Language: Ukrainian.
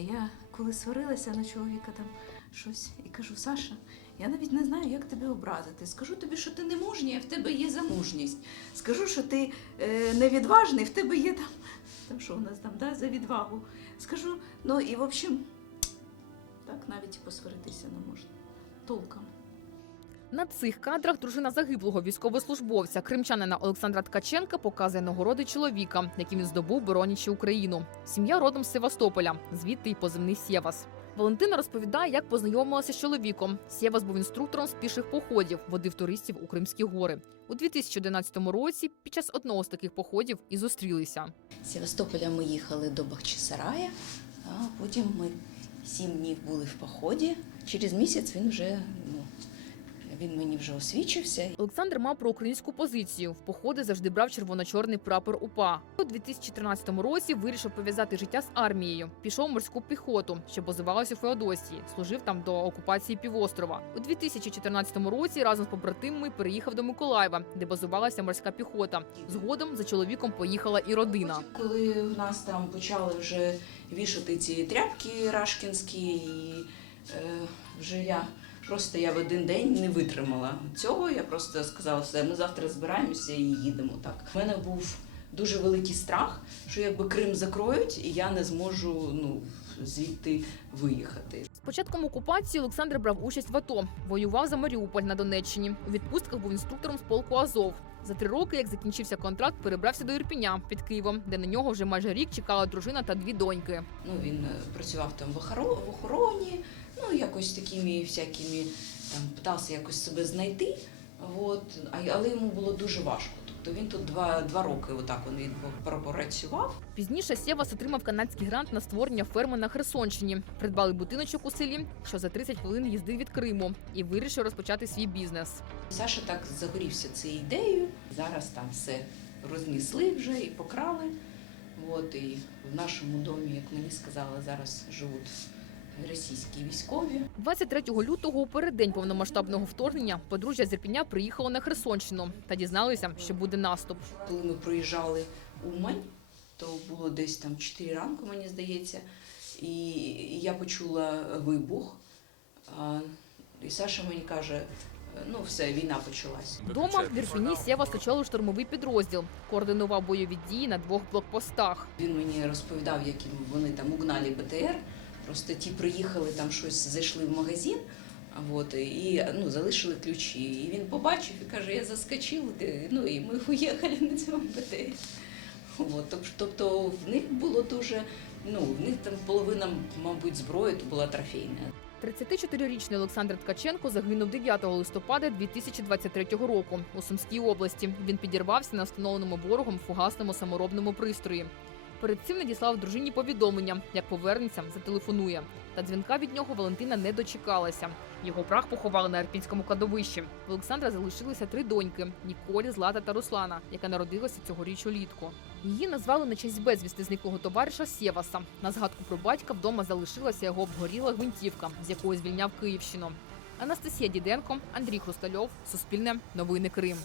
я коли сварилася на чоловіка там щось і кажу, Саша, я навіть не знаю, як тебе образити. Скажу тобі, що ти не мужній, а в тебе є замужність. Скажу, що ти е, невідважний, в тебе є там, там що у нас там, да, за відвагу. Скажу, ну і в общем, так навіть і посваритися не можна. Толком. На цих кадрах дружина загиблого військовослужбовця кримчанина Олександра Ткаченка показує нагороди чоловіка, які він здобув, боронячи Україну. Сім'я родом з Севастополя, звідти й позивний Сєвас. Валентина розповідає, як познайомилася з чоловіком. Сєвас був інструктором з піших походів, водив туристів у Кримські гори. У 2011 році під час одного з таких походів і зустрілися. З Севастополя ми їхали до Бахчисарая, а потім ми сім днів були в поході. Через місяць він вже ну, він мені вже освічився. Олександр мав проукраїнську позицію. В походи завжди брав червоно-чорний прапор УПА. У 2013 році вирішив пов'язати життя з армією. Пішов в морську піхоту, що базувалася у Феодосії. Служив там до окупації півострова. У 2014 році разом з побратимами переїхав до Миколаєва, де базувалася морська піхота. Згодом за чоловіком поїхала і родина. Коли в нас там почали вже вішати ці тряпки рашкінські, і е, вже я просто я в один день не витримала цього. Я просто сказала, все, ми завтра збираємося і їдемо. Так у мене був дуже великий страх, що якби Крим закроють, і я не зможу ну звідти виїхати. З початком окупації Олександр брав участь в АТО, воював за Маріуполь на Донеччині. У відпустках був інструктором з полку Азов. За три роки, як закінчився контракт, перебрався до Ірпіня під Києвом, де на нього вже майже рік чекала дружина та дві доньки. Ну, він е, працював там в в охороні, ну якось такими всякими там питався якось себе знайти. От, а- але йому було дуже важко. Тобто він тут два, два роки отак він пропрацював. Пізніше Сєвас отримав канадський грант на створення ферми на Херсонщині. Придбали будиночок у селі, що за 30 хвилин їздив від Криму, і вирішив розпочати свій бізнес. Саша так загорівся цією ідеєю. Зараз там все рознесли вже і покрали. От, і в нашому домі, як мені сказали, зараз живуть російські військові. 23 лютого, у переддень повномасштабного вторгнення, подружжя з Ірпіня приїхало на Херсонщину та дізналися, що буде наступ. Коли ми проїжджали Умань, то було десь там 4 ранку, мені здається, і я почула вибух. І Саша мені каже: ну все, війна почалась. Дома в Ірпіні Сєвас очолив штурмовий підрозділ, координував бойові дії на двох блокпостах. Він мені розповідав, як вони там угнали БТР. Просто ті приїхали, там щось зайшли в магазин. От, і ну, залишили ключі. І він побачив і каже, я заскочив, ну і ми уїхали на цьому БТР. От, тобто в них було дуже, ну, в них там половина, мабуть, зброї то була трофейна. 34-річний Олександр Ткаченко загинув 9 листопада 2023 року у Сумській області. Він підірвався на встановленому ворогом фугасному саморобному пристрої. Перед цим надіслав дружині повідомлення, як повернеться, зателефонує. Та дзвінка від нього Валентина не дочекалася. Його прах поховали на Ірпінському кладовищі. В Олександра залишилися три доньки: Ніколі, Злата та Руслана, яка народилася цьогоріч улітку. Її назвали на честь безвісти зниклого товариша Сєваса. На згадку про батька вдома залишилася його обгоріла гвинтівка, з якою звільняв Київщину. Анастасія Діденко, Андрій Хрустальов, Суспільне, Новини Крим.